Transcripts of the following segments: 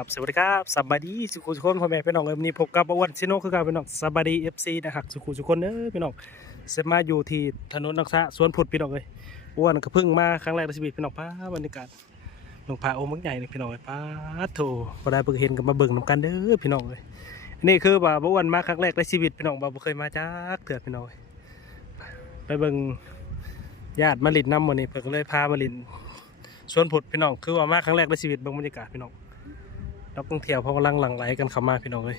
ครับสวัสดีครับสบายดีสุขุสุคนพ่อแม่พี่น้องเอ้ยวันนี้พบกับอ้วนซิโนคือการพี่น้องสบายดีเอฟซีนะครับสุขุสุคนเด้อพี่น้องเสมาอยู่ที่ถนนนักษะสวนผุดพี่น้องเลยอ้วนก็เพิ่งมาครั้งแรกในชีวิตพี่น้องป้าบรรยากาศหลวงพระองค์มักใหญ่นี่พี่น้องเลยป้าโถพอได้เพิ่งเห็นกับมาเบิ่งน้ำกันเด้อพี่น้องเลยนนี้คือว่าบ่อ้วนมาครั้งแรกในชีวิตพี่น้องบ่าบ่เคยมาจากเถื่อพี่น้องเอ้ยไปเบิ่งญาติมาลินน้ำมันนี่เพิ่นก็เลยพามาลินสวนผุดพี่น้องคือว่ามาครั้งแรกในชีวิตเบิ่งบรรยากาศพี่น้อง นักท่องเที่ยวเขากำลังหลั่งไหลกันเข้ามาพี่น้องเลย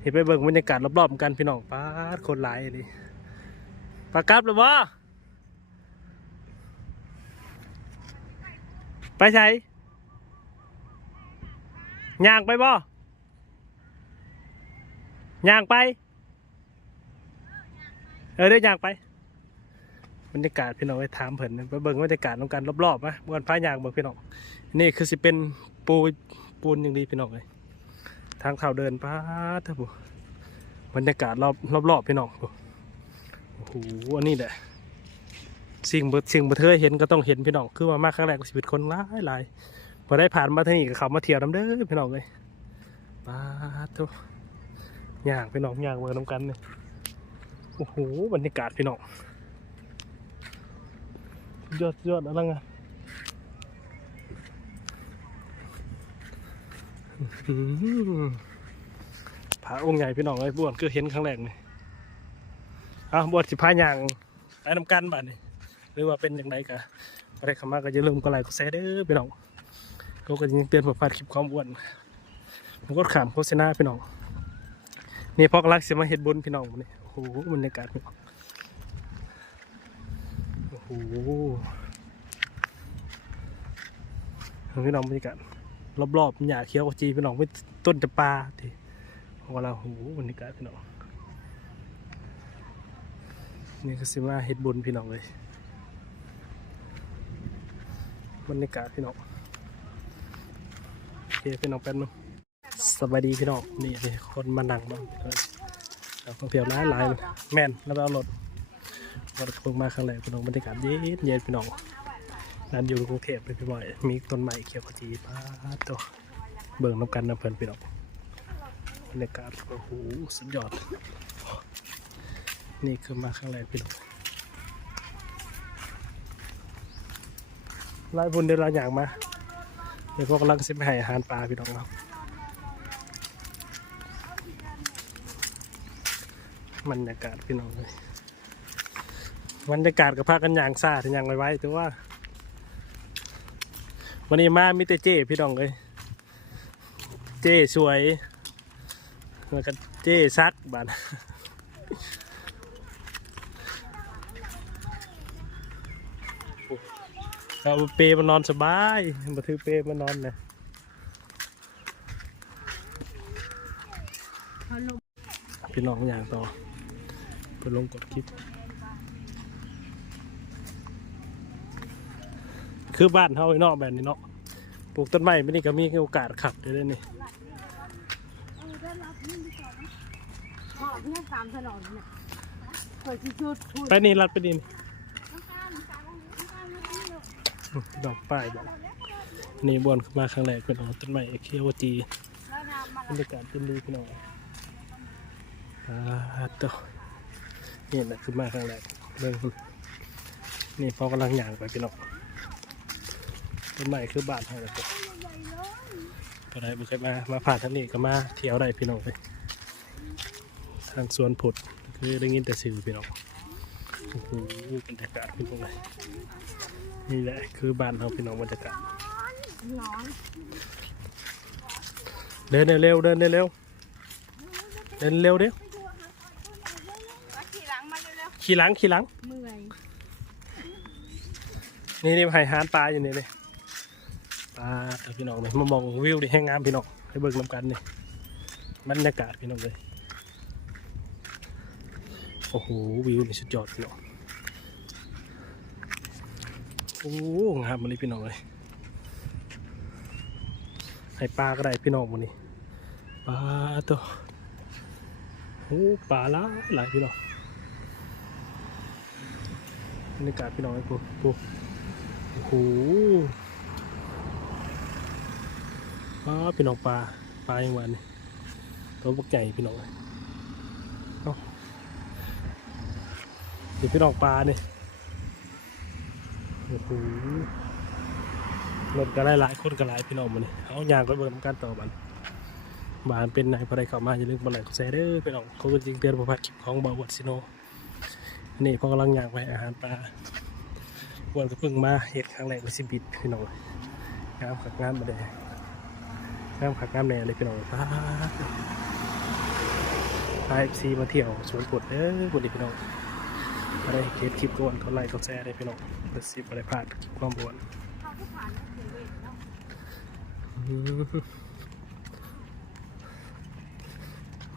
เห็นไปเบิ่งบรรยากาศรอบๆกันพี่น้องป้าดคนหลายเลยปากกับหรือวะไปใช้ย่างไปบ่ย่างไป เออได้ย่างไปบรรยากาศพี่น้องไปถามเพิ่นไปเบิ่งบรรยากาศตรงกันรอบๆนะบนพายางเบิ่งพี่น้องนี่คือสิเป็นปู ปูนย่างดีพี่น้องเลยทางเท้าเดินป้าเถอะบุบรรยากาศรอบรอบรอบพี่น้องบุโอ้โหอันนี้แหละสิ่งบสิ่งบ่เธอเห็นก็ต้องเห็นพี่น้องคือว่ามาครั้งแรกชีวิตคนหลายหลายพอได้ผ่านมาที่นี่ก็เขามาเที่ยวน้ำเด้อพี่น้องเลยป้าเถอะย่างพี่น้องย่างเมืองน้ำกันเลยโอ้โหบรรยากาศพี่น้องยอดยอดอะไรเงี้ย อืม พระองค์ใหญ่พี่น้องไอ้ยบวชคือเห็นครั้งแรกนี่อ้าวบวชสิพาย่างไปนำกันบ้านนี่หรือว่าเป็นอย่างไรกะอะไรคำมาก็อย่าลืมกดไลค์กดแชร์เด้อพี่น้องก็ก็ยังเตือนผมพลาดคลิปความอ้วนผมก็ขามโฆษณาพี่น้องนี่พ่อกำลักเสิมาเฮ็ดบุญพี่น้องนี่โอ้โหบรรยากาศพี่น้องโอ้โหพี่น้องบรรยากาศ รอบๆหญ้าเขียวกจีพี่น้องไม่ต้นจะปลาทีของเราโหบรรยากาศพี่น้องนี่ก็สิมาเฮ็ดบุญพี่น้องเลยบรรยากาศพี่น้องโอเคพี่น้องแป๊บนึงสบายดีพี่น้องนี่เลยคนมานั่งบ้างนักท่องเที่ยวหลายหลายแม่นแล้วไปเอารถรถเพิ่งมาครั้งแรกพี่น้องบรรยากาศเย็นเย็นพี่น้อง นั่นอยู่กรุงเทพเลยพี่บอย มีต้นไม้เขียวขจีป้าตัวเบิ่งน้ำกันน้ำเพลินพี่น้องบรรยากาศโอ้โหสุดยอด นี่คือมาครั้งแรกพี่น้องไล่บุญเดินลาอย่างมาเดี๋ยวพวกกำลังสิไปให้อาหารปลาพี่น้องครับบรรยากาศพี่น้องเลยบรรยากาศกับพากันอย่างซาถึงอย่างไว้ไว้แต่ว่า วันนี้มามิเตเจ้พี่น้องเลยเจ้สวยแล้วก็เจ้ซักบานเอาเปมานอนสบายมาถือเปมานอนนะพี่น้องอย่างต่อไปลงกดคลิป คือบ้านเฮาไอ้เนอกแบบนี้เนาะปลูกต้นไม้ไม่นี่ก็มีโอกาสขับได้เลยนี่ขอบเนี่ยตามถนนเนี่ยเคยชุดไปนี่รัดไปนี่ดอกป้ายบอกนี่บอนขึ้นมาครั้งแรกเป็นของต้นไม้เคียวจีแล้วน้ำมันบรรยากาศเป็นดีพี่น้องอ่าตัวนี่แหละขึ้นมาครั้งแรกเบิ่องนนี่พอกำลังย่างไปพี่น้อง ต้นไม้คือบ้านเฮาเลยตัวพอได้บุเคยมา มาผ่านทางนี้ก็มาเที่ยวได้พี่น้องไปทางสวนผุดคือได้ยินแต่สื่อพี่น้องโอ้โหบรรยากาศพี่น้องเลยนี่แหละคือบ้านเราพี่น้องบรรยากาศร้อนเดินเร็วๆเดินเร็วๆเดินเร็วเด้วขี่หลังมาเร็วขี่หลังขี่หลังๆเมื่อยนี่นี่ไผ่หานปลาอยู่นี่เลย ปลาพี่น้องเลยมามองวิวดิแห้งามพี่น้องให้เบิ่งน้ำกันนี่บรรยากาศพี่น้องเลยโอ้โหวิวนี่สุดยอดพี่น้องโอ้งามมาเลยพี่น้องเลยให้ปลาก็ได้พี่น้องวันนี้ปลาตัวโอ้ปลาลายหลายพี่น้องบรรยากาศพี่น้องไอ้กูกูโอ้โห ปอ๋อพี่น้องปลาปลาอย่างวันนี่ตัวบักใหญ่พี่น้องเลยเอ้าเดี๋ยวพี่น้องปลาเนี่ยโอ้โหรถก็ได้หลายคนก็หลายพี่น้องมันนี่เอายางก็เบิ่งกันต่อบันบานเป็นนายพระใดเข้ามาอย่าลืมบันไหลกดแชร์เด้อพี่น้องเขาก็จริงเตือนประพัดคลิปของบาวัดซิโนนี่พอกำลังอยากไปอาหารปลาวันก็เพิ่งมาเห็ดครั้งแรกในชีวิตพี่น้องงามขักงามมาแดง งามขักงามแน่เลยพี่น้องป้าพาเอฟซีมาเที่ยวสวนกดเด้อบุรีพี่น้องอะไรเก็บคลิปก่อนเขาไลค์เขาแชร์ได้พี่น้องเพื่อสิบอะไรพลาดคลิปความบวน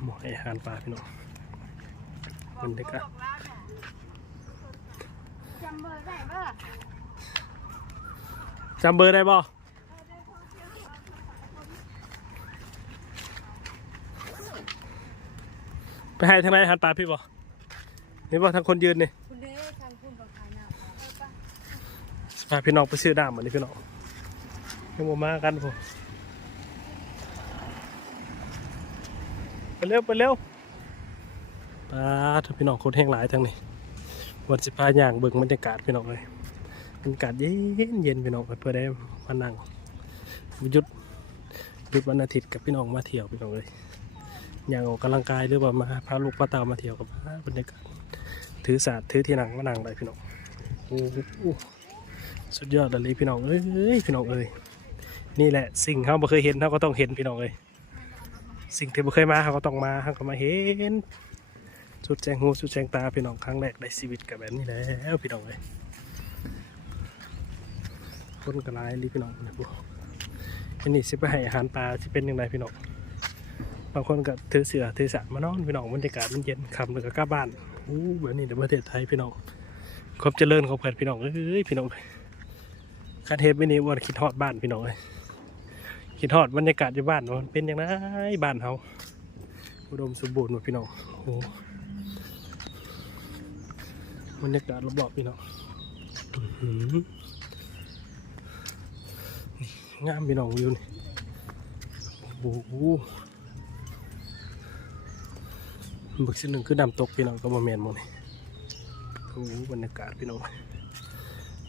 หมออาหารปลาพี่น้องมันเด็กอะจำเบอร์ได้ป่ะจำเบอร์ได้บ่ไให้ทางไหนหารปลาพี่บ่นี่บ่ทางคนยืนนี่คุณเด้ทางคุณกับใครนะพาพี่น้องไปซื้อน้ำเหมือนนี้พี่น้องยังบ่มากันผมไปเร็วไปเร็วปลาถ้าพี่น้องคนแห้งหลายทางนี้วันสิพาย่างเบิ่งบรรยากาศพี่น้องเลยบรรยากาศเย็นเย็นพี่น้องเพื่อได้มานั่งหยุดหยุดวันอาทิตย์กับพี่น้องมาเที่ยวพี่น้องเลย อย่างออกกำลังกายหรือว่ามาพาลูกพาเตามาเที่ยวกับบรรยากาศถือศาสตร์ถือที่นั่งมานั่งเลยพี่น้องโอ้โหสุดยอดเลยพี่น้องเอ้ยพี่น้องเอ้ยนี่แหละสิ่งเขาบ่เคยเห็นเขาก็ต้องเห็นพี่น้องเอ้ยสิ่งที่บ่เคยมาเขาก็ต้องมาเขาก็มาเห็นสุดแจงหูสุดแจงตาพี่น้องครั้งแรกในชีวิตกับแบบนี้แล้วพี่น้องเอ้ยคนกระไรลีพี่น้องนะพวกอันนี้สิไปให้อาหารปลาสิเป็นยังไงพี่น้อง บางคนก็ถือเสือถือสามานอนพี่น้องบรรยากาศมันเย็นคำแล้วก็กลับบ้านอู้แบบนี้ในประเทศไทยพี่น้องครบเจริญของเพื่อนพี่น้องเอ้ยพี่น้องคาเทปไม่นี้วันคิดฮอดบ้านพี่น้องเลยคิดฮอดบรรยากาศอยู่บ้านมันเป็นยังไงบ้านเฮาอุดมสมบูรณ์หมดพี่น้องโอ้บรรยากาศรอบๆพี่น้องหือนี่งามพี่น้องวิวนี่โอ้โห บึกสิหนึ่งคือดำตกพี่น้องก็มาแมนหมดนี่โอ้บรรยากาศพี่น้อง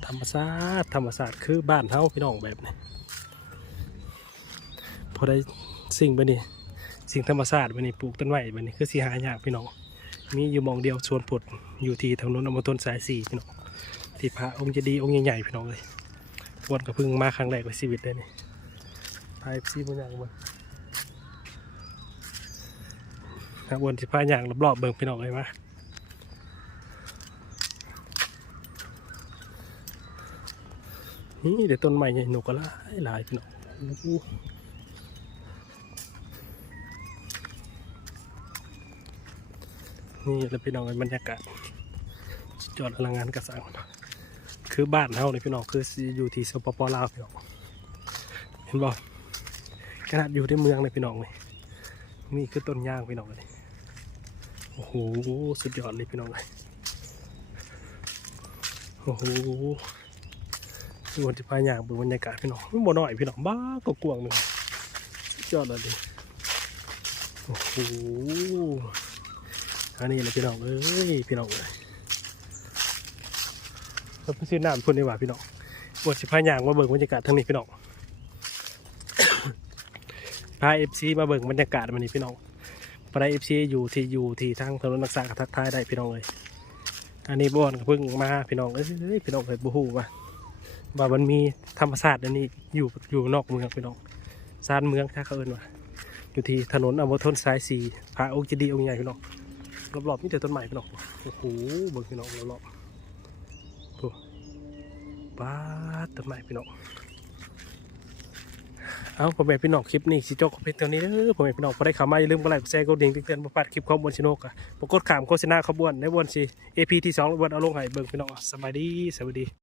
ธรรมชาสติธรรมชาสติคือบ้านเฮาพี่น้องแบบนี้พอได้สิ่งไปนี่สิ่งธรรมชาสติไปนี่ปลูกต้นไม้ไปนี่คือสีหายากพี่น้องมีอยู่มองเดียวสวนผดอยู่ที่ทางโน้นอมต้นสายสี่พี่น้องที่พระองค์เจดีองค์ใหญ่ๆพี่น้องเลยวันก็เพิ่งมาครั้งแรกในชีวิตเลยนี่พายซีบนอย่างมัน นะวนที่พายอย่างรอบๆเบิ่งพี่น้องเลยมานี่เดี๋ยวต้นไม้ใหญ่หนุกก็หลายหลายพี่น้องนี่แล้วพี่น้องบรรยากาศสุดยอดอลังงานกระสังคือบ้านเฮาเลยพี่น้องคืออยู่ที่สปปลาวพี่น้องเห็นบ่ขนาดอยู่ในเมืองเลยพี่น้องเลยนี่คือต้นย่างพี่น้องเลย โอ้โห สุดยอดเลยพี่น้องเลยโอ้โหดูวันที่พายอย่างเบิ่งบรรยากาศพี่น้องมันบ่น้อยพี่น้องบ้าก็กวงหนึ่งสุดยอดเลยดิโอ้โห อันนี้เลยพี่น้องเอ้ยพี่น้องเลยเราไปซื้อน้ำพุ่นดีกว่าพี่น้องวันที่พายอย่างมาเบิ่งบรรยากาศทางนี้พี่น้องพาเอฟซีมาเบิ่งบรรยากาศมันนี่พี่น้อง พาเอฟซีอยู่ที่อยู่ที่ทางถนนนักษากับทักทายได้พี่น้องเลยอันนี้บ่อนก็เพิ่งมาพี่น้องเอ้ยพี่น้องเคยบูฮูว่าว่ามันมีธรรมศาสตร์อันนี้อยู่อยู่นอกเมืองพี่น้องซานเมืองถ้าเขาเอินว่าอยู่ที่ถนนอมทนสายสี่พระองค์เจดีย์องค์ใหญ่พี่น้องรอบๆนี่แต่ต้นไม้พี่น้องโอ้โหเบิ่งพี่น้องรอบๆโอ้ป้าดต้นไม้พี่น้อง เอาผมเป็นพี่น้องคลิปนี้สิจกเพียงเท่านี้เด้อผมเป็นพี่น้องพอได้ข่าวมาอย่าลืมกดไลค์กดแชร์กดดิ่งติ๊กเตือนประพาดคลิปข้อมูลชิโนกอะปรากฏขามโฆษณาขบวนในวันสิ AP ที่สองวันเอาลงให้เบิ่งพี่น้องสบายดีสวัสดี